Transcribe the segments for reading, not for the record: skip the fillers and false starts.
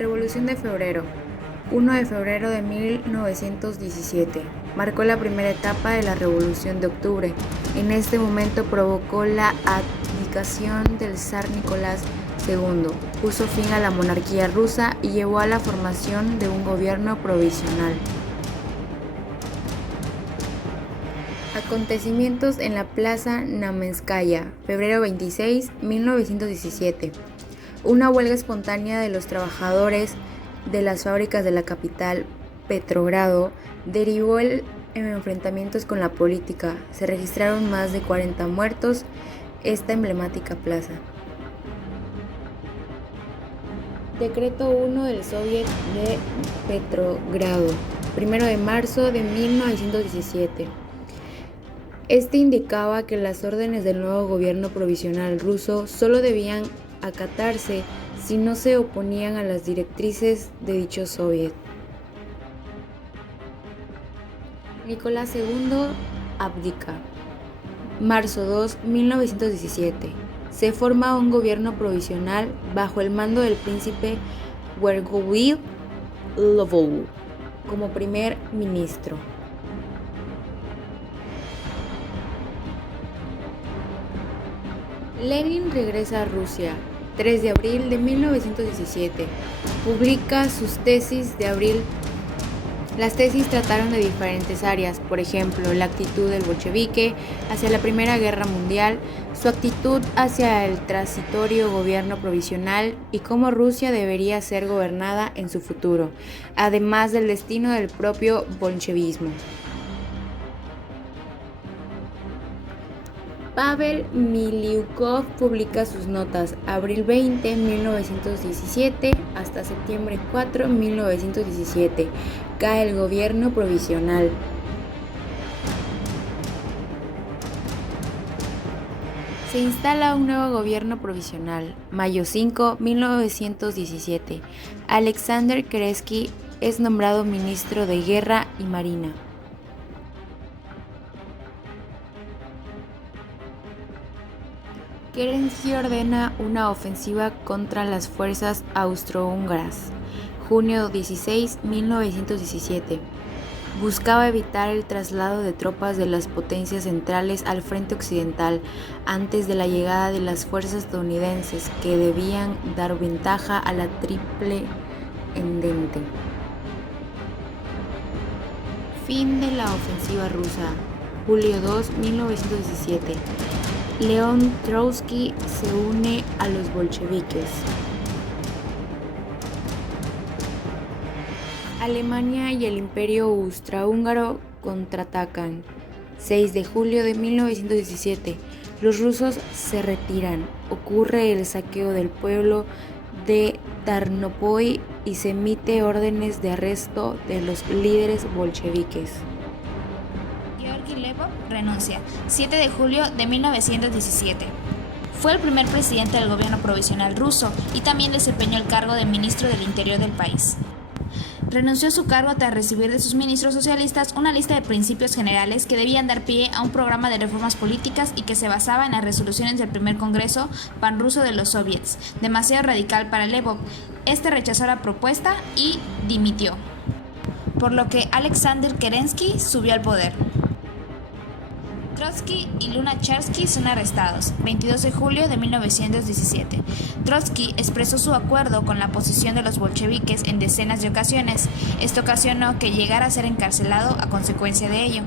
Revolución de Febrero. 1 de febrero de 1917. Marcó la primera etapa de la Revolución de Octubre. En este momento provocó la abdicación del zar Nicolás II, puso fin a la monarquía rusa y llevó a la formación de un gobierno provisional. Acontecimientos en la Plaza Namenskaya, febrero 26, 1917. Una huelga espontánea de los trabajadores de las fábricas de la capital, Petrogrado, derivó en enfrentamientos con la política. Se registraron más de 40 muertos esta emblemática plaza. Decreto 1 del Soviet de Petrogrado, 1 de marzo de 1917. Este indicaba que las órdenes del nuevo gobierno provisional ruso solo debían acatarse si no se oponían a las directrices de dicho soviet. Nicolás II abdica. Marzo 2, 1917. Se forma un gobierno provisional bajo el mando del príncipe Wergowild Lvov como primer ministro. Lenin regresa a Rusia. 3 de abril de 1917. Publica sus tesis de abril. Las tesis trataron de diferentes áreas, por ejemplo, la actitud del bolchevique hacia la Primera Guerra Mundial, su actitud hacia el transitorio gobierno provisional y cómo Rusia debería ser gobernada en su futuro, además del destino del propio bolchevismo. Pavel Miliukov publica sus notas, abril 20, 1917 hasta septiembre 4, 1917. Cae el gobierno provisional. Se instala un nuevo gobierno provisional, mayo 5, 1917. Alexander Kerensky es nombrado ministro de Guerra y Marina. Kerensky ordena una ofensiva contra las fuerzas austrohúngaras. Junio 16, 1917. Buscaba evitar el traslado de tropas de las potencias centrales al frente occidental antes de la llegada de las fuerzas estadounidenses que debían dar ventaja a la Triple Entente. Fin de la ofensiva rusa. Julio 2, 1917. León Trotsky se une a los bolcheviques. Alemania y el Imperio Austrohúngaro contraatacan. 6 de julio de 1917. Los rusos se retiran. Ocurre el saqueo del pueblo de Tarnopol y se emite órdenes de arresto de los líderes bolcheviques. Lvov renuncia. 7 de julio de 1917. Fue el primer presidente del gobierno provisional ruso y también desempeñó el cargo de ministro del Interior del país. Renunció a su cargo tras recibir de sus ministros socialistas una lista de principios generales que debían dar pie a un programa de reformas políticas y que se basaba en las resoluciones del primer Congreso panruso de los soviets, demasiado radical para Lvov. Este rechazó la propuesta y dimitió, por lo que Alexander Kerensky subió al poder. Trotsky y Lunacharsky son arrestados. 22 de julio de 1917. Trotsky expresó su acuerdo con la posición de los bolcheviques en decenas de ocasiones. Esto ocasionó que llegara a ser encarcelado a consecuencia de ello.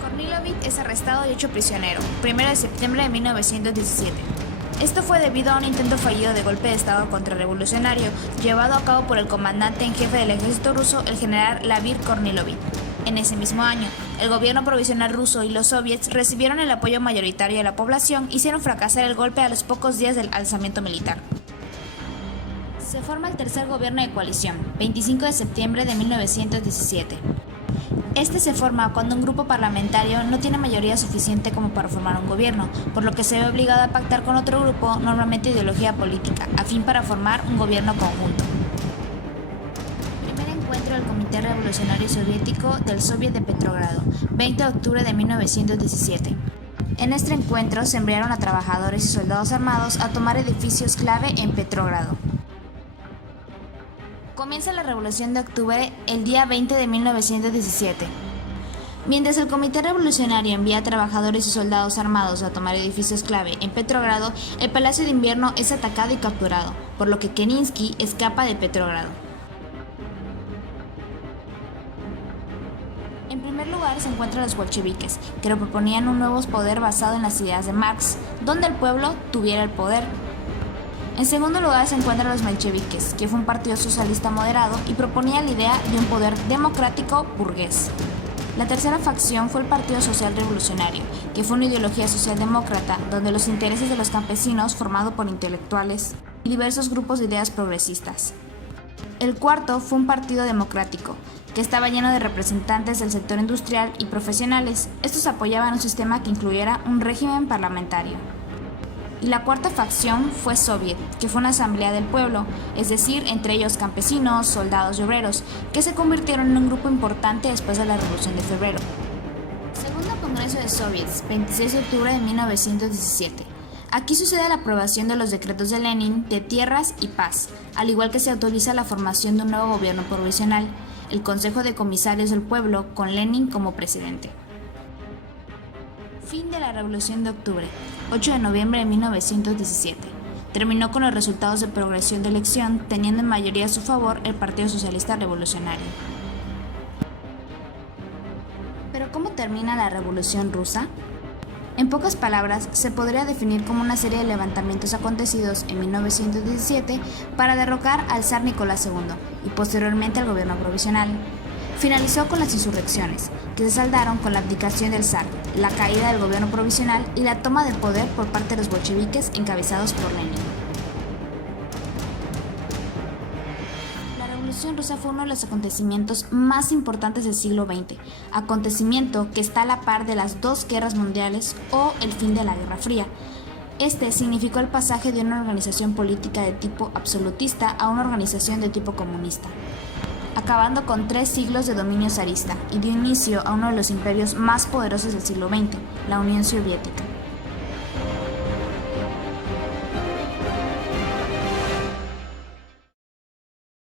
Kornilovich es arrestado y hecho prisionero. 1 de septiembre de 1917. Esto fue debido a un intento fallido de golpe de estado contrarrevolucionario llevado a cabo por el comandante en jefe del ejército ruso, el general Vladimir Kornilovich. En ese mismo año, el gobierno provisional ruso y los soviets recibieron el apoyo mayoritario de la población y hicieron fracasar el golpe a los pocos días del alzamiento militar. Se forma el tercer gobierno de coalición, 25 de septiembre de 1917. Este se forma cuando un grupo parlamentario no tiene mayoría suficiente como para formar un gobierno, por lo que se ve obligado a pactar con otro grupo, normalmente de ideología política, a fin para formar un gobierno conjunto. Encuentro del Comité Revolucionario Soviético del Soviet de Petrogrado, 20 de octubre de 1917. En este encuentro se enviaron a trabajadores y soldados armados a tomar edificios clave en Petrogrado. Comienza la Revolución de Octubre el día 20 de 1917. Mientras el Comité Revolucionario envía a trabajadores y soldados armados a tomar edificios clave en Petrogrado, el Palacio de Invierno es atacado y capturado, por lo que Kerensky escapa de Petrogrado. En primer lugar se encuentran los bolcheviques, que proponían un nuevo poder basado en las ideas de Marx, donde el pueblo tuviera el poder. En segundo lugar se encuentran los mencheviques, que fue un partido socialista moderado y proponía la idea de un poder democrático burgués. La tercera facción fue el Partido Social Revolucionario, que fue una ideología socialdemócrata donde los intereses de los campesinos formado por intelectuales y diversos grupos de ideas progresistas. El cuarto fue un partido democrático, que estaba lleno de representantes del sector industrial y profesionales. Estos apoyaban un sistema que incluyera un régimen parlamentario. Y la cuarta facción fue Soviet, que fue una asamblea del pueblo, es decir, entre ellos campesinos, soldados y obreros, que se convirtieron en un grupo importante después de la Revolución de Febrero. Segundo Congreso de Soviets, 26 de octubre de 1917. Aquí sucede la aprobación de los decretos de Lenin de tierras y paz, al igual que se autoriza la formación de un nuevo gobierno provisional, el Consejo de Comisarios del Pueblo, con Lenin como presidente. Fin de la Revolución de Octubre, 8 de noviembre de 1917. Terminó con los resultados de progresión de elección, teniendo en mayoría a su favor el Partido Socialista Revolucionario. ¿Pero cómo termina la Revolución Rusa? En pocas palabras, se podría definir como una serie de levantamientos acontecidos en 1917 para derrocar al zar Nicolás II y posteriormente al gobierno provisional. Finalizó con las insurrecciones, que se saldaron con la abdicación del zar, la caída del gobierno provisional y la toma del poder por parte de los bolcheviques encabezados por Lenin. La Revolución Rusa fue uno de los acontecimientos más importantes del siglo XX, acontecimiento que está a la par de las dos guerras mundiales o el fin de la Guerra Fría. Este significó el pasaje de una organización política de tipo absolutista a una organización de tipo comunista, acabando con 3 siglos de dominio zarista y dio inicio a uno de los imperios más poderosos del siglo XX, la Unión Soviética.